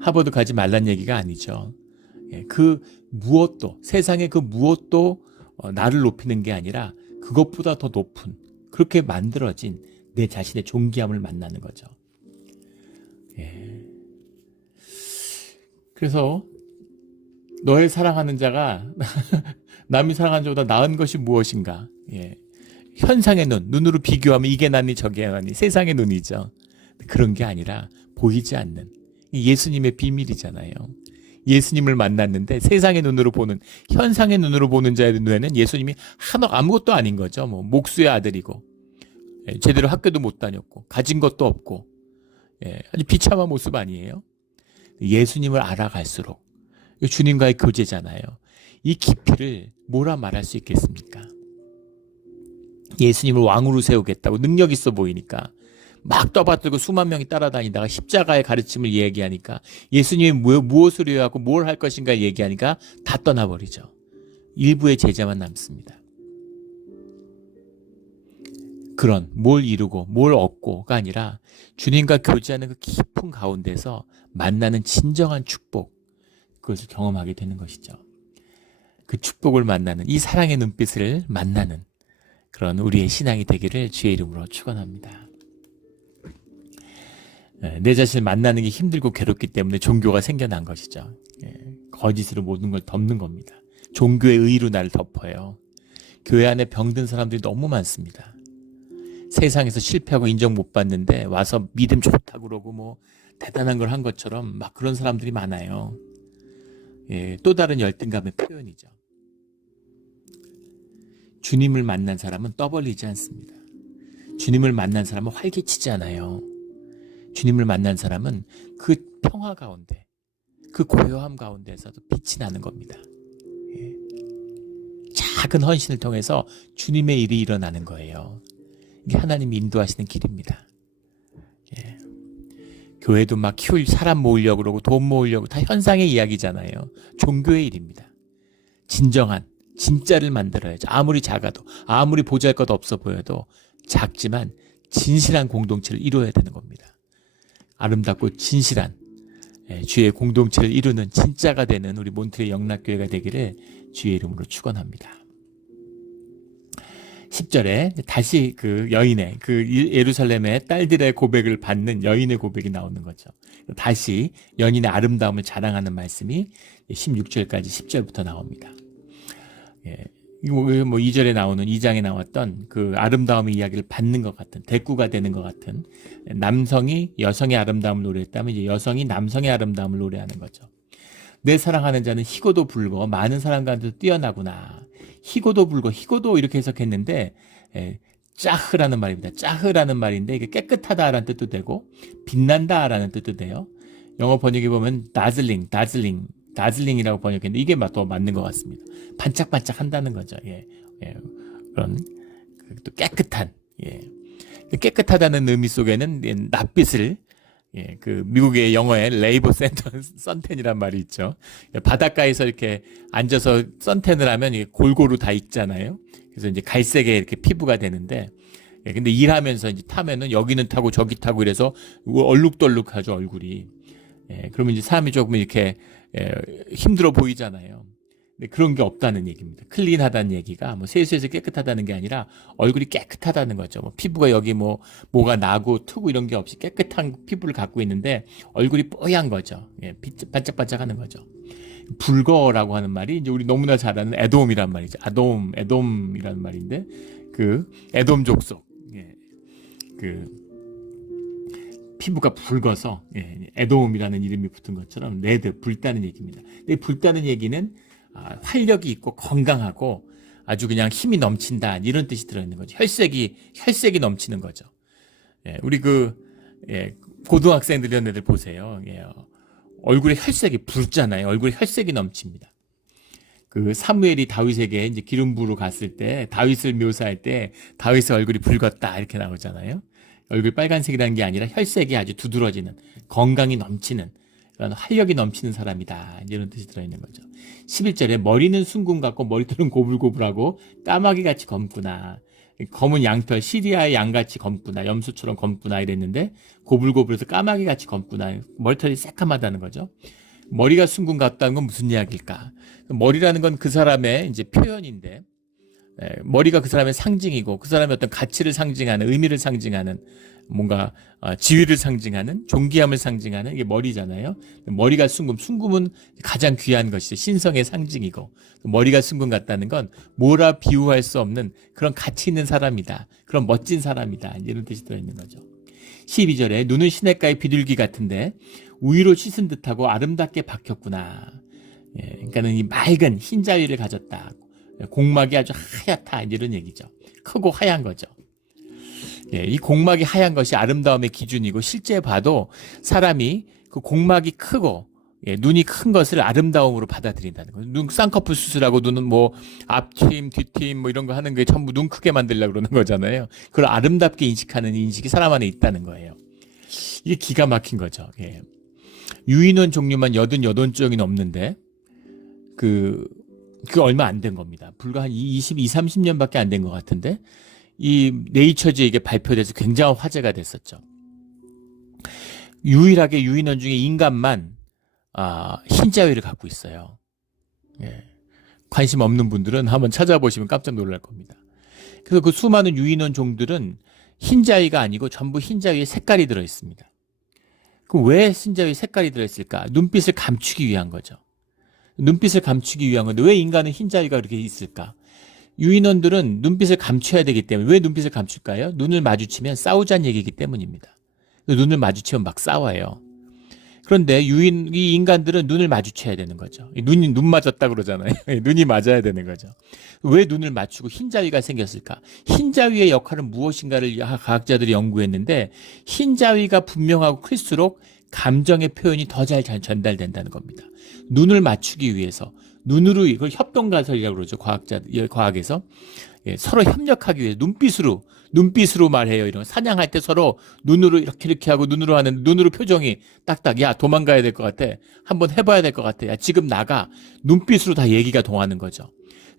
하버드 가지 말란 얘기가 아니죠. 그 무엇도, 세상의 그 무엇도 나를 높이는 게 아니라 그것보다 더 높은, 그렇게 만들어진 내 자신의 존귀함을 만나는 거죠. 그래서 너의 사랑하는 자가 남이 사랑하는 자보다 나은 것이 무엇인가? 현상의 눈으로 비교하면 이게 나니 저게 나니, 세상의 눈이죠. 그런 게 아니라 보이지 않는 예수님의 비밀이잖아요. 예수님을 만났는데 세상의 눈으로 보는, 현상의 눈으로 보는 자의 눈에는 예수님이 아무것도 아닌 거죠. 뭐 목수의 아들이고 제대로 학교도 못 다녔고 가진 것도 없고 아주 비참한 모습 아니에요? 예수님을 알아갈수록 주님과의 교제잖아요. 이 깊이를 뭐라 말할 수 있겠습니까? 예수님을 왕으로 세우겠다고 능력 있어 보이니까 막 떠받들고 수만 명이 따라다니다가 십자가의 가르침을 얘기하니까, 예수님이 무엇을 위하고 뭘 할 것인가 얘기하니까 다 떠나버리죠. 일부의 제자만 남습니다. 그런 뭘 이루고 뭘 얻고가 아니라 주님과 교제하는 그 깊은 가운데서 만나는 진정한 축복, 그것을 경험하게 되는 것이죠. 그 축복을 만나는, 이 사랑의 눈빛을 만나는 그런 우리의 신앙이 되기를 주의 이름으로 축원합니다. 내 자신을 만나는 게 힘들고 괴롭기 때문에 종교가 생겨난 것이죠. 거짓으로 모든 걸 덮는 겁니다. 종교의 의로 나를 덮어요. 교회 안에 병든 사람들이 너무 많습니다. 세상에서 실패하고 인정 못 받는데 와서 믿음 좋다고 그러고 뭐 대단한 걸 한 것처럼 막 그런 사람들이 많아요. 또 다른 열등감의 표현이죠. 주님을 만난 사람은 떠벌리지 않습니다. 주님을 만난 사람은 활기치지 않아요. 주님을 만난 사람은 그 평화 가운데, 그 고요함 가운데서도 빛이 나는 겁니다. 작은 헌신을 통해서 주님의 일이 일어나는 거예요. 이게 하나님이 인도하시는 길입니다. 교회도 막 사람 모으려고 그러고 돈 모으려고, 다 현상의 이야기잖아요. 종교의 일입니다. 진짜를 만들어야죠. 아무리 작아도, 아무리 보잘것 없어 보여도 작지만 진실한 공동체를 이루어야 되는 겁니다. 아름답고 진실한 주의 공동체를 이루는 진짜가 되는 우리 몬트레 영락교회가 되기를 주의 이름으로 축원합니다. 10절에 다시 그 여인의, 그 예루살렘의 딸들의 고백을 받는 여인의 고백이 나오는 거죠. 다시 연인의 아름다움을 자랑하는 말씀이 16절까지 10절부터 나옵니다. 예. 뭐 2절에 나오는 2장에 나왔던 그 아름다움의 이야기를 받는 것 같은, 대꾸가 되는 것 같은, 남성이 여성의 아름다움을 노래했다면 이제 여성이 남성의 아름다움을 노래하는 거죠. 내 사랑하는 자는 희고도 불고 많은 사람 가운데도 뛰어나구나. 희고도 불고, 희고도 이렇게 해석했는데 짜흐라는 말입니다. 짜흐라는 말인데 이게 깨끗하다라는 뜻도 되고 빛난다라는 뜻도 돼요. 영어 번역에 보면 다즐링이라고 번역했는데 이게 더 맞는 것 같습니다. 반짝반짝 한다는 거죠. 예. 그런 또 깨끗한, 깨끗하다는 의미 속에는 낯빛을, 그 미국의 영어에 레이버 선텐이란 말이 있죠. 바닷가에서 이렇게 앉아서 선텐을 하면 이게 골고루 다 익잖아요. 그래서 이제 갈색의 이렇게 피부가 되는데, 근데 일하면서 이제 타면은 여기는 타고 저기 타고 이래서 얼룩덜룩하죠, 얼굴이. 그러면 이제 사람이 조금 이렇게 힘들어 보이잖아요. 근데 그런 게 없다는 얘기입니다. 클린하다는 얘기가 뭐 세수해서 깨끗하다는 게 아니라 얼굴이 깨끗하다는 거죠. 뭐 피부가 여기 뭐가 나고 트고 이런 게 없이 깨끗한 피부를 갖고 있는데 얼굴이 뽀얀 거죠. 반짝반짝하는 거죠. 불거라고 하는 말이 이제 우리 너무나 잘 아는 에돔이란 말이죠. 에돔이라는 말인데 그 에돔 족속, 그 피부가 붉어서 에돔이라는 이름이 붙은 것처럼 레드, 붉다는 얘기입니다. 근데 붉다는 얘기는 활력이 있고 건강하고 아주 그냥 힘이 넘친다 이런 뜻이 들어있는 거죠. 혈색이 넘치는 거죠. 우리 고등학생들 이런 애들 보세요. 얼굴에 혈색이 붉잖아요. 얼굴에 혈색이 넘칩니다. 그 사무엘이 다윗에게 이제 기름 부으러 갔을 때 다윗을 묘사할 때 다윗의 얼굴이 붉었다 이렇게 나오잖아요. 얼굴 빨간색이라는 게 아니라 혈색이 아주 두드러지는, 건강이 넘치는, 그런 활력이 넘치는 사람이다 이런 뜻이 들어있는 거죠. 11절에 머리는 순금 같고 머리털은 고불고불하고 까마귀같이 검구나. 검은 양털, 시리아의 양같이 검구나. 염소처럼 검구나 이랬는데 고불고불해서 까마귀같이 검구나. 머리털이 새까마다는 거죠. 머리가 순금 같다는 건 무슨 이야기일까? 머리라는 건 그 사람의 이제 표현인데, 머리가 그 사람의 상징이고 그 사람의 어떤 가치를 상징하는, 의미를 상징하는, 뭔가 지위를 상징하는, 존귀함을 상징하는 이게 머리잖아요. 머리가 순금은 가장 귀한 것이죠. 신성의 상징이고 머리가 순금 같다는 건 뭐라 비유할 수 없는 그런 가치 있는 사람이다. 그런 멋진 사람이다. 이런 뜻이 들어있는 거죠. 12절에 눈은 시냇가의 비둘기 같은데 우유로 씻은 듯하고 아름답게 박혔구나. 그러니까는 이 맑은 흰 자위를 가졌다. 공막이 아주 하얗다 이런 얘기죠. 크고 하얀 거죠. 이 공막이 하얀 것이 아름다움의 기준이고 실제 봐도 사람이 그 공막이 크고 눈이 큰 것을 아름다움으로 받아들인다는 거예요. 눈 쌍꺼풀 수술하고 눈은 뭐 앞팀, 뒤팀 뭐 이런 거 하는 게 전부 눈 크게 만들려고 그러는 거잖아요. 그걸 아름답게 인식하는 인식이 사람 안에 있다는 거예요. 이게 기가 막힌 거죠. 유인원 종류만 88종이 넘는데 그 얼마 안 된 겁니다. 불과 한 30년밖에 안 된 것 같은데 이 네이처지에 이게 발표돼서 굉장한 화제가 됐었죠. 유일하게 유인원 중에 인간만 흰자위를 갖고 있어요. 관심 없는 분들은 한번 찾아보시면 깜짝 놀랄 겁니다. 그래서 그 수많은 유인원 종들은 흰자위가 아니고 전부 흰자위에 색깔이 들어 있습니다. 그럼 왜 흰자위에 색깔이 들어 있을까? 눈빛을 감추기 위한 거죠. 눈빛을 감추기 위한 건데 왜 인간은 흰자위가 그렇게 있을까? 유인원들은 눈빛을 감춰야 되기 때문에. 왜 눈빛을 감출까요? 눈을 마주치면 싸우자는 얘기이기 때문입니다. 눈을 마주치면 막 싸워요. 그런데 이 인간들은 눈을 마주쳐야 되는 거죠. 눈 맞았다 그러잖아요. 눈이 맞아야 되는 거죠. 왜 눈을 맞추고 흰자위가 생겼을까? 흰자위의 역할은 무엇인가를 과학자들이 연구했는데 흰자위가 분명하고 클수록 감정의 표현이 더 잘 전달된다는 겁니다. 눈을 맞추기 위해서, 눈으로 이걸 협동가설이라고 그러죠. 과학에서. 서로 협력하기 위해 눈빛으로 말해요. 이런 사냥할 때 서로 눈으로 이렇게 하고 눈으로 표정이 딱딱, 야 도망가야 될 것 같아, 한번 해봐야 될 것 같아, 야 지금 나가, 눈빛으로 다 얘기가 통하는 거죠.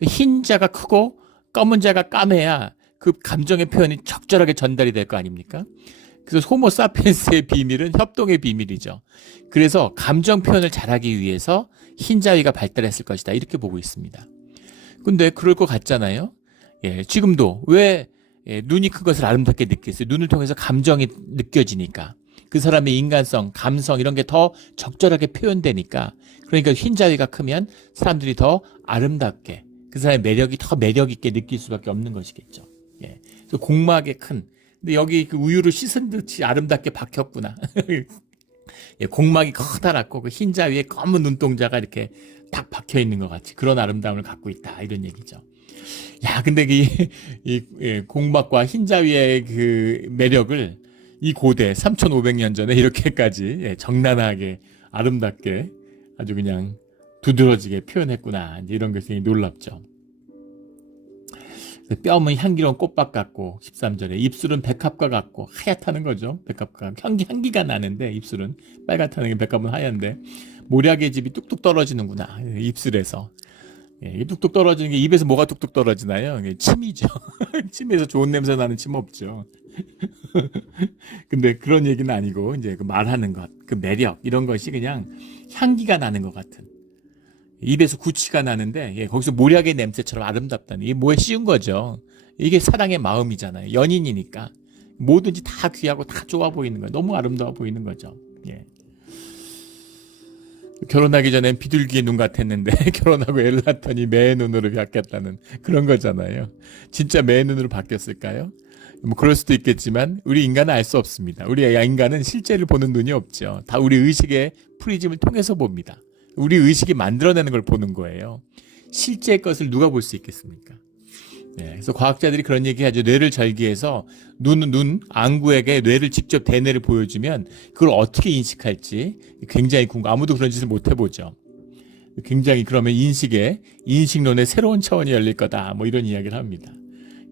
흰 자가 크고 검은 자가 까매야 그 감정의 표현이 적절하게 전달이 될 거 아닙니까? 그래서 호모사피엔스의 비밀은 협동의 비밀이죠. 그래서 감정 표현을 잘하기 위해서 흰자위가 발달했을 것이다 이렇게 보고 있습니다. 근데 그럴 것 같잖아요. 지금도 왜 눈이 큰 것을 아름답게 느꼈어요? 눈을 통해서 감정이 느껴지니까, 그 사람의 인간성, 감성 이런 게 더 적절하게 표현되니까. 그러니까 흰자위가 크면 사람들이 더 아름답게, 그 사람의 매력이 더 매력 있게 느낄 수밖에 없는 것이겠죠. 예. 그래서 공막에 큰, 근데 여기 그 우유를 씻은 듯이 아름답게 박혔구나. 예, 공막이 커다랗고 그 흰자 위에 검은 눈동자가 이렇게 딱 박혀 있는 것 같이 그런 아름다움을 갖고 있다, 이런 얘기죠. 야, 근데 이 공막과 흰자 위의 그 매력을 이 고대 3,500년 전에 이렇게까지, 예, 정난하게 아름답게 아주 그냥 두드러지게 표현했구나, 이제 이런 것이 놀랍죠. 뼈는 향기로운 꽃밭 같고, 13절에 입술은 백합과 같고 하얗다는 거죠. 백합과 향기가 나는데 입술은 빨갛다는 게, 백합은 하얀데 모략의 즙이 뚝뚝 떨어지는구나, 입술에서. 예, 뚝뚝 떨어지는 게, 입에서 뭐가 뚝뚝 떨어지나요? 이게 침이죠. 침에서 좋은 냄새 나는 침 없죠. 근데 그런 얘기는 아니고, 이제 그 말하는 것, 그 매력, 이런 것이 그냥 향기가 나는 것 같은, 입에서 구취가 나는데, 예, 거기서 모략의 냄새처럼 아름답다는, 이게 뭐에 씌운 거죠. 이게 사랑의 마음이잖아요. 연인이니까 뭐든지 다 귀하고 다 좋아 보이는 거예요. 너무 아름다워 보이는 거죠. 예. 결혼하기 전엔 비둘기의 눈 같았는데 결혼하고 애를 낳더니 매의 눈으로 바뀌었다는 그런 거잖아요. 진짜 매의 눈으로 바뀌었을까요? 뭐 그럴 수도 있겠지만 우리 인간은 알 수 없습니다. 우리 인간은 실제를 보는 눈이 없죠. 다 우리 의식의 프리즘을 통해서 봅니다. 우리 의식이 만들어내는 걸 보는 거예요. 실제의 것을 누가 볼 수 있겠습니까? 네, 그래서 과학자들이 그런 얘기하죠. 뇌를 절개해서 안구에게 뇌를 직접 대뇌를 보여주면 그걸 어떻게 인식할지 굉장히 아무도 그런 짓을 못 해보죠. 굉장히, 그러면 인식론의 새로운 차원이 열릴 거다, 뭐 이런 이야기를 합니다.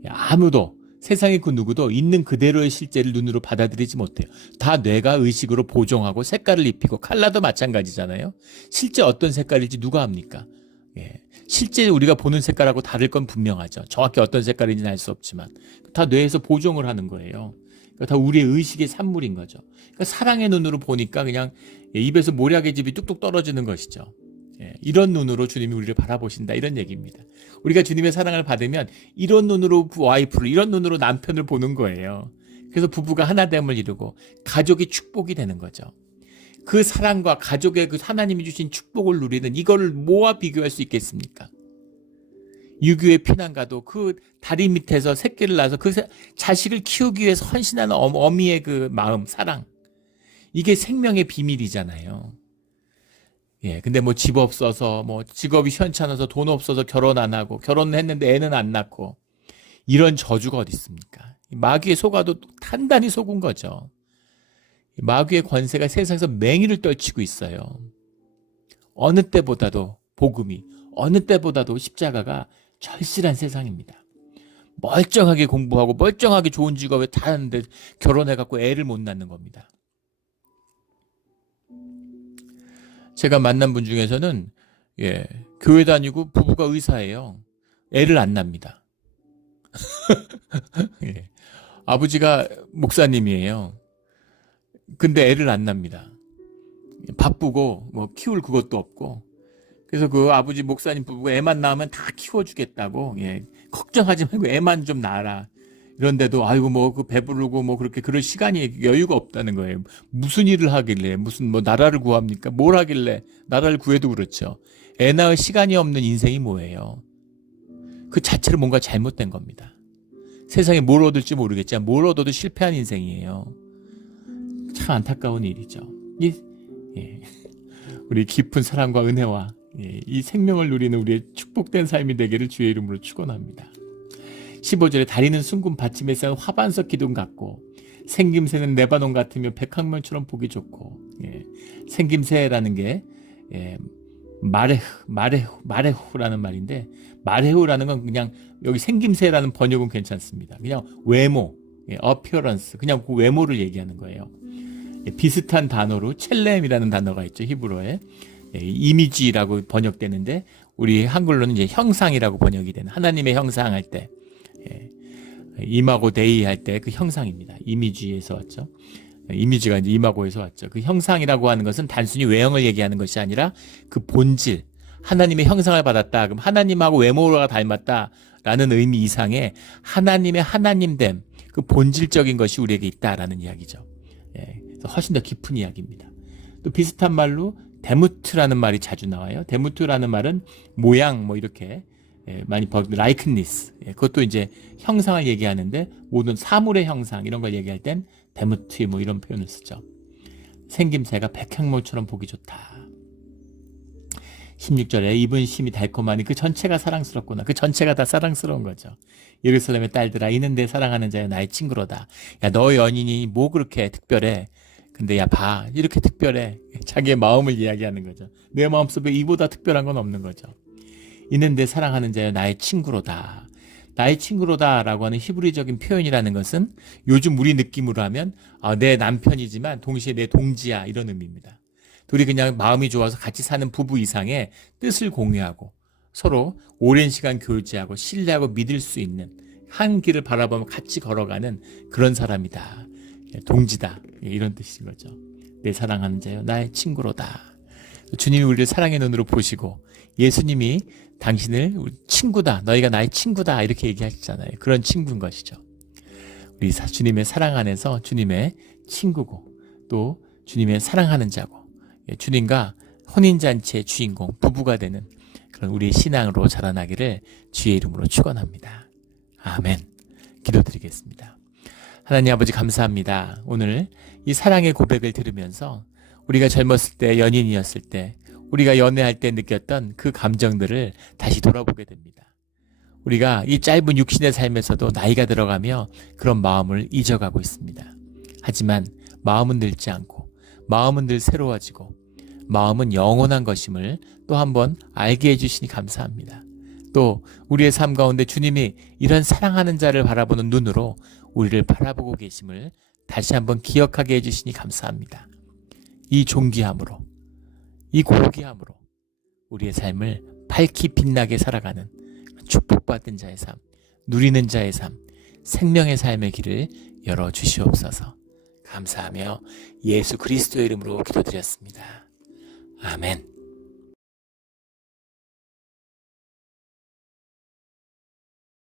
아무도, 세상의 그 누구도 있는 그대로의 실제를 눈으로 받아들이지 못해요. 다 뇌가 의식으로 보정하고 색깔을 입히고, 컬러도 마찬가지잖아요. 실제 어떤 색깔일지 누가 압니까? 예. 실제 우리가 보는 색깔하고 다를 건 분명하죠. 정확히 어떤 색깔인지는 알 수 없지만 다 뇌에서 보정을 하는 거예요. 그러니까 다 우리의 의식의 산물인 거죠. 그러니까 사랑의 눈으로 보니까 그냥 입에서 모략의 즙이 뚝뚝 떨어지는 것이죠. 예. 이런 눈으로 주님이 우리를 바라보신다, 이런 얘기입니다. 우리가 주님의 사랑을 받으면 이런 눈으로 와이프를, 이런 눈으로 남편을 보는 거예요. 그래서 부부가 하나됨을 이루고 가족이 축복이 되는 거죠. 그 사랑과 가족의 그 하나님이 주신 축복을 누리는, 이거를 뭐와 비교할 수 있겠습니까? 유교의 피난가도 그 다리 밑에서 새끼를 낳아서 그 자식을 키우기 위해서 헌신하는 어미의 그 마음, 사랑, 이게 생명의 비밀이잖아요. 예, 근데 뭐 집 없어서, 뭐 직업이 현찮아서 돈 없어서 결혼 안 하고, 결혼했는데 애는 안 낳고, 이런 저주가 어디 있습니까? 마귀의 속아도 단단히 속은 거죠. 마귀의 권세가 세상에서 맹위를 떨치고 있어요. 어느 때보다도 복음이, 어느 때보다도 십자가가 절실한 세상입니다. 멀쩡하게 공부하고 멀쩡하게 좋은 직업에 다 하는데 결혼해갖고 애를 못 낳는 겁니다. 제가 만난 분 중에서는, 예, 교회 다니고 부부가 의사예요. 애를 안 낳습니다. 예, 아버지가 목사님이에요. 근데 애를 안 낳습니다. 바쁘고 뭐 키울 그것도 없고. 그래서 그 아버지 목사님 부부가 애만 낳으면 다 키워주겠다고, 예, 걱정하지 말고 애만 좀 낳아라. 이런데도 아이고 뭐 그 배부르고 뭐 그렇게 그럴 시간이, 여유가 없다는 거예요. 무슨 일을 하길래, 무슨 뭐 나라를 구합니까? 뭘 하길래 나라를 구해도 그렇죠. 애 낳을 시간이 없는 인생이 뭐예요? 그 자체로 뭔가 잘못된 겁니다. 세상에 뭘 얻을지 모르겠지만 뭘 얻어도 실패한 인생이에요. 참 안타까운 일이죠. 예. 우리 깊은 사랑과 은혜와, 예, 이 생명을 누리는 우리의 축복된 삶이 되기를 주의 이름으로 축원합니다. 15절에 다리는 숭근 받침에 쌓은 화반석 기둥 같고 생김새는 레바논 같으며 백합면처럼 보기 좋고, 예, 생김새라는 게, 예, 마레후라는 말인데, 마레후라는 건 그냥 여기 생김새라는 번역은 괜찮습니다. 그냥 외모, 예, appearance, 그냥 그 외모를 얘기하는 거예요. 예, 비슷한 단어로 첼렘이라는 단어가 있죠, 히브리어에. 예, 이미지라고 번역되는데 우리 한글로는 이제 형상이라고 번역이 되는, 하나님의 형상 할 때, 예, 이마고 데이 할 때 그 형상입니다. 이미지에서 왔죠. 이미지가 이제 이마고에서 왔죠. 그 형상이라고 하는 것은 단순히 외형을 얘기하는 것이 아니라 그 본질, 하나님의 형상을 받았다, 그럼 하나님하고 외모가 닮았다라는 의미 이상의 하나님의 하나님됨, 그 본질적인 것이 우리에게 있다라는 이야기죠. 예, 훨씬 더 깊은 이야기입니다. 또 비슷한 말로 데무트라는 말이 자주 나와요. 데무트라는 말은 모양, 뭐 이렇게, 많이 라이크니스. 그것도 이제 형상을 얘기하는데 모든 사물의 형상 이런 걸 얘기할 땐 데모티 뭐 이런 표현을 쓰죠. 생김새가 백향목처럼 보기 좋다. 16절에 입은 심이 달콤하니 그 전체가 사랑스럽구나. 그 전체가 다 사랑스러운 거죠. 예루살렘의 딸들아 이는 내 사랑하는 자여 나의 친구로다. 야, 너 연인이 뭐 그렇게 특별해. 근데 야 봐 이렇게 특별해. 자기의 마음을 이야기하는 거죠. 내 마음속에 이보다 특별한 건 없는 거죠. 이는 내 사랑하는 자여 나의 친구로다. 나의 친구로다 라고 하는 히브리적인 표현이라는 것은 요즘 우리 느낌으로 하면 내 남편이지만 동시에 내 동지야 이런 의미입니다. 둘이 그냥 마음이 좋아서 같이 사는 부부 이상의 뜻을 공유하고 서로 오랜 시간 교제하고 신뢰하고 믿을 수 있는 한 길을 바라보며 같이 걸어가는 그런 사람이다. 동지다. 이런 뜻인 거죠. 내 사랑하는 자여 나의 친구로다. 주님이 우리를 사랑의 눈으로 보시고 예수님이 당신을 우리 친구다. 너희가 나의 친구다. 이렇게 얘기하시잖아요. 그런 친구인 것이죠. 우리 주님의 사랑 안에서 주님의 친구고 또 주님의 사랑하는 자고 주님과 혼인잔치의 주인공 부부가 되는 그런 우리의 신앙으로 자라나기를 주의 이름으로 축원합니다. 아멘. 기도드리겠습니다. 하나님 아버지 감사합니다. 오늘 이 사랑의 고백을 들으면서 우리가 젊었을 때 연인이었을 때 우리가 연애할 때 느꼈던 그 감정들을 다시 돌아보게 됩니다. 우리가 이 짧은 육신의 삶에서도 나이가 들어가며 그런 마음을 잊어가고 있습니다. 하지만 마음은 늙지 않고 마음은 늘 새로워지고 마음은 영원한 것임을 또 한번 알게 해주시니 감사합니다. 또 우리의 삶 가운데 주님이 이런 사랑하는 자를 바라보는 눈으로 우리를 바라보고 계심을 다시 한번 기억하게 해주시니 감사합니다. 이 존귀함으로 이 고귀함으로 우리의 삶을 밝히 빛나게 살아가는 축복받은 자의 삶, 누리는 자의 삶, 생명의 삶의 길을 열어주시옵소서. 감사하며 예수 그리스도의 이름으로 기도드렸습니다. 아멘.